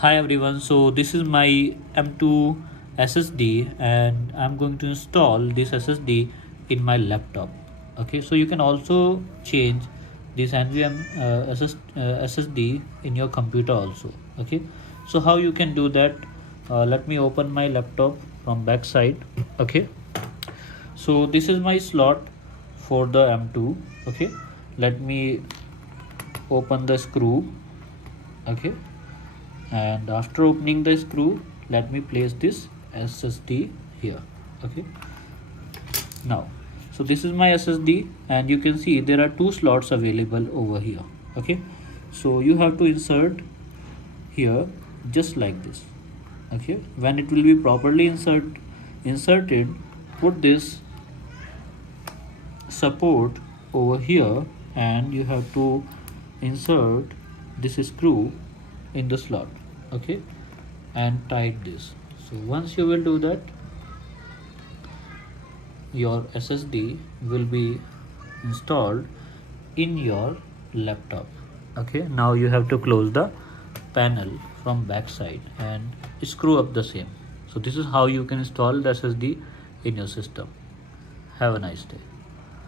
Hi everyone, so this is my M.2 SSD and I'm going to install this SSD in my laptop. Okay, so you can also change this NVM SSD in your computer also. Okay, so how you can do that? Let me open my laptop from back side. Okay, so this is my slot for the M.2. Okay, let me open the screw. Okay, and after opening the screw, let me place this SSD here. Okay, now so this is my SSD and you can see there are two slots available over here. Okay, so you have to insert here just like this. Okay, when it will be properly inserted, put this support over here and you have to insert this screw in the slot. Okay, and tight this. So once you will do that, your SSD will be installed in your laptop. Okay, now you have to close the panel from back side and screw up the same. So this is how you can install the SSD in your system. Have a nice day.